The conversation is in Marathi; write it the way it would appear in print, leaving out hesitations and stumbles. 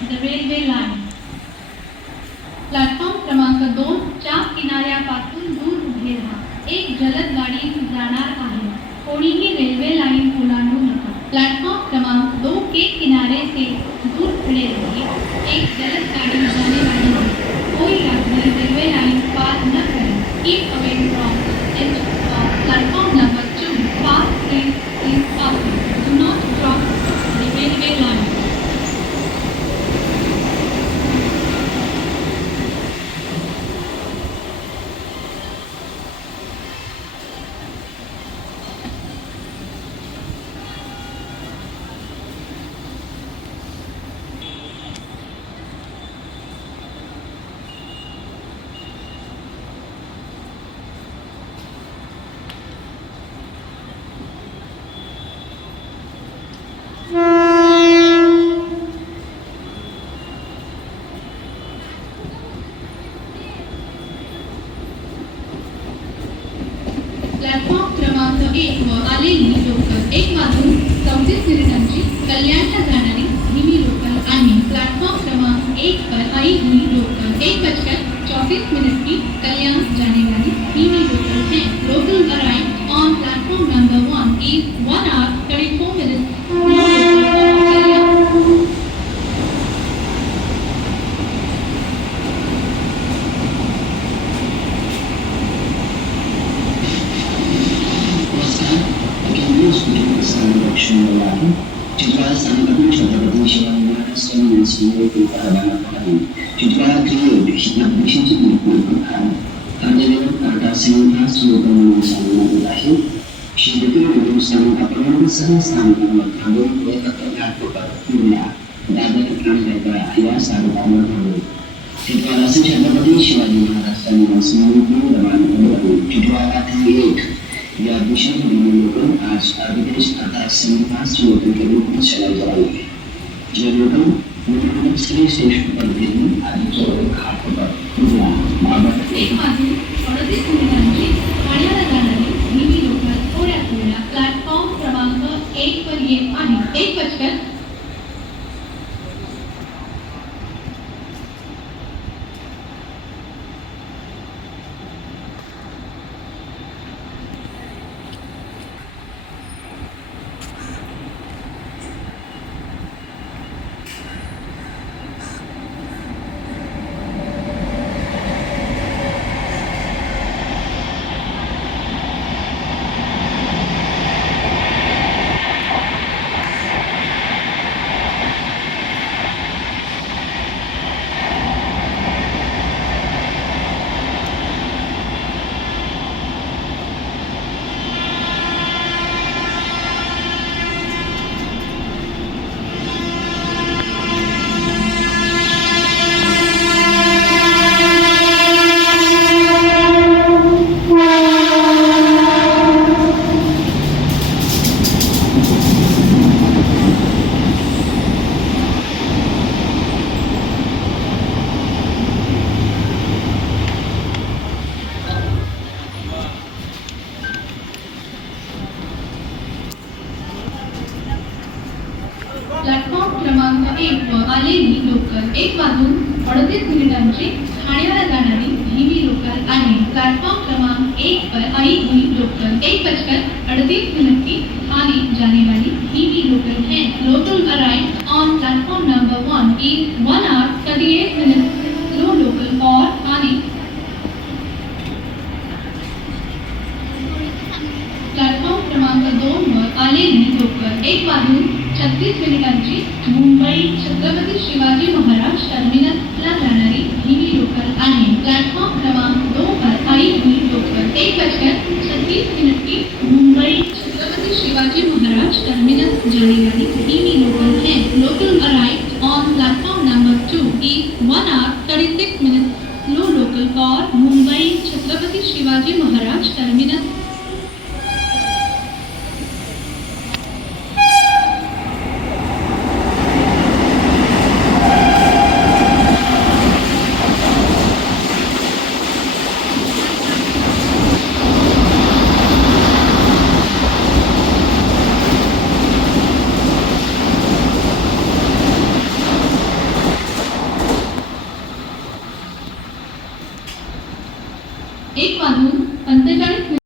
The railway line. प्लॅटफॉर्म क्रमांक 2 च्या किनाऱ्यापासून दूर उभे राहा. एक जलद गाडी जाणार आहे. कोणीही रेल्वे लाईन ओलांडू नका. प्लॅटफॉर्म क्रमांक 2 के किनारे से दूर खड़े रहिए. एक जलद गाड़ी जाने वाली है. कोई यात्री रेलवे लाइन पार न करें. Keep away from edge of platform number 2. Fast train is passing. Do not cross the railway line. Platform क्रमांक 1 वर आलेली लोकल 1 वाजून 34 मिनिटांची कल्याणला जाणारी धीमी लोकल आणि प्लॅटफॉर्म क्रमांक 1 पर आई हुई लोकल 1:34 की कल्याण जाने वाली धीमी लोकल है. Local arrive on platform number 1 is 1 hour 34 minutes. Jadwal Sanggabung Chhatrapati Shivaji Maharaj Terminus memiliki peradaban baru. Jadwal Kriya Hikmat Bisnis Dilakukan terjadi pada Senin Sudah Mengusahakan berakhir. Syedikit berusaha memperoleh selesai nomor tahun mereka terlihat kepada dunia dan akan mereka ayah sahabat baru. Jadwal Chhatrapati Shivaji Maharaj Terminus memiliki peradaban baru. Jadwal Kriya या विषय लोकल आज आर्बिट्रेज आता सेमीफास्ट लोकल के रूप में चलाई जा रही है. यह लोकल मुंबई स्टेशन पर भी आज चौबे घाट पर खुला मार्बल 1:38 मिनिटांची ठाण्याला जाणारी धीमी लोकल थोड्या वेळा प्लॅटफॉर्म क्रमांक 1 वर येत आहे. 1:00 प्लॅटफॉर्म क्रमांक 1 वर आलेली लोकल 1:38 मिनिटांची ठाण्याला जाणारी धीमी लोकल आणि प्लॅटफॉर्म क्रमांक 1 पर आई हुई लोकल 1:38 की ठाणे जाने वाली धीमी लोकल है. Local arrive on platform number 1 is 1 hour 38 minutes. No local for Thane. Platform क्रमांक 2 वर आलेली लोकल 1:36 मिनिटांची मुंबई छत्रपती शिवाजी महाराज टर्मिनसला जाणारी धीमी लोकल आणि प्लॅटफॉर्म क्रमांक 2 पर आई हुई लोकल 1:36 की मुंबई छत्रपती शिवाजी महाराज टर्मिनस जाने वाली धीमी लोकल है. Local arrive on platform number 2 is 1 hour 36 minutes. No local for Mumbai Chhatrapati Shivaji Maharaj terminus. 1:45